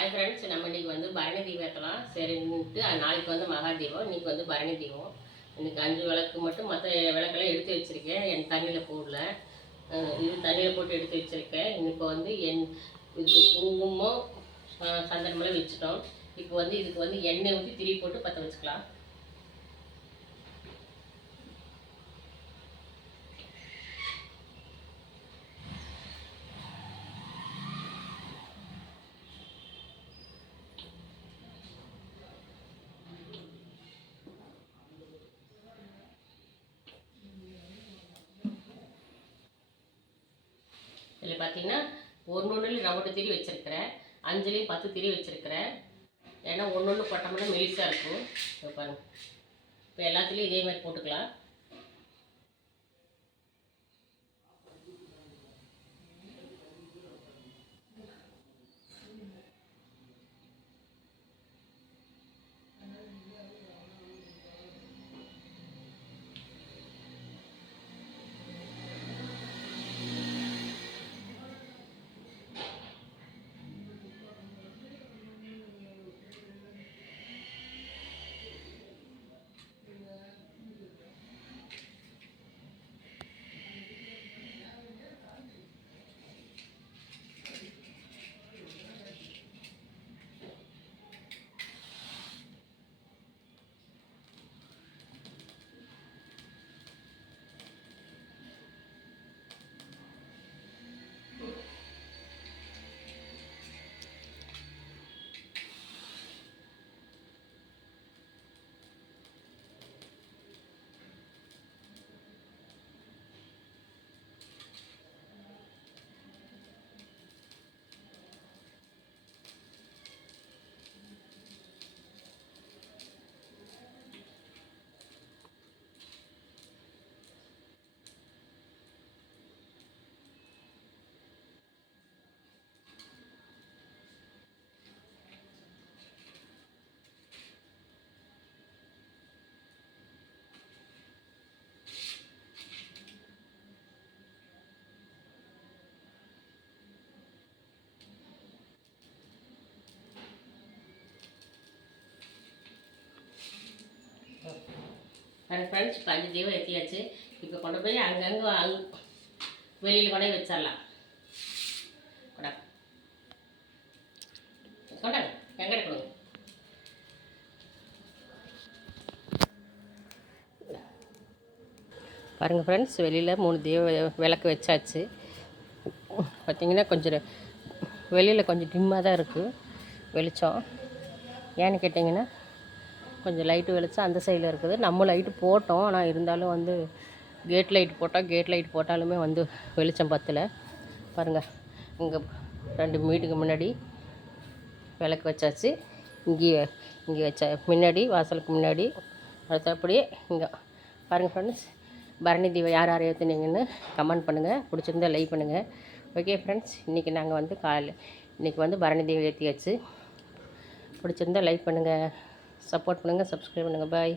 Hi friends, நம்ம இன்றைக்கி வந்து பரணி தீபம் ஏற்றலாம் சரின்ட்டு. நாளைக்கு வந்து மகா தீபம், இன்றைக்கி வந்து பரணி தீபம். இன்றைக்கி 5 விளக்கு மட்டும், மற்ற விளக்கெல்லாம் எடுத்து வச்சுருக்கேன். என் தண்ணியில் போடல, இது தண்ணியில் போட்டு எடுத்து வச்சுருக்கேன். இப்போ வந்து இதுக்கு குங்குமம் சந்தனமெல்லாம் வச்சுட்டோம். இப்போ வந்து இதுக்கு வந்து எண்ணெய் ஊற்றி திரி போட்டு பற்ற வச்சுக்கலாம். இதில் பார்த்தீங்கன்னா ஒன்று ரவுண்டு திரி வச்சுருக்கிறேன், 5லையும் 10 திரி வச்சுருக்கிறேன். ஏன்னா ஒன்று போட்டோம்னா மெலிசாக இருக்கும். இப்போ பாருங்கள், இப்போ எல்லாத்துலேயும் இதே மாதிரி போட்டுக்கலாம். ஃப்ரெண்ட்ஸ், இப்போ 5 தீபம் ஏற்றியாச்சு. இப்போ கொண்டு போய் அங்கங்கே வெளியில் கொண்டு போய் வச்சிடலாம். கொண்டாங்க, எங்கே கொடுங்க. பாருங்கள் ஃப்ரெண்ட்ஸ், வெளியில் 3 தீப விளக்கு வச்சாச்சு. பார்த்திங்கன்னா கொஞ்சம் வெளியில் கொஞ்சம் டிம்மாக தான் இருக்குது வெளிச்சம். ஏன்னு கேட்டிங்கன்னா கொஞ்சம் லைட்டு வெளிச்சம் அந்த சைடில் இருக்குது. நம்ம லைட்டு போட்டோம், ஆனால் இருந்தாலும் வந்து கேட் லைட் போட்டாலுமே வந்து வெளிச்சம் பத்தலை. பாருங்கள், இங்கே 2 வீட்டுக்கு முன்னாடி விளக்கு வச்சாச்சு. இங்கே வச்ச முன்னாடி வாசலுக்கு முன்னாடி அடுத்தபடியே இங்கே பாருங்கள் ஃப்ரெண்ட்ஸ். பரணி தீபம் யார் யார் ஏற்றுனீங்கன்னு கமெண்ட் பண்ணுங்கள், பிடிச்சிருந்தா லைக் பண்ணுங்கள். ஓகே ஃப்ரெண்ட்ஸ், இன்றைக்கி நாங்கள் வந்து இன்றைக்கி வந்து பரணி தீபம் ஏற்றியாச்சு. பிடிச்சிருந்தா லைக் பண்ணுங்கள், சப்போர்ட் பண்ணுங்கள், சப்ஸ்கிரைப் பண்ணுங்கள். பாய்.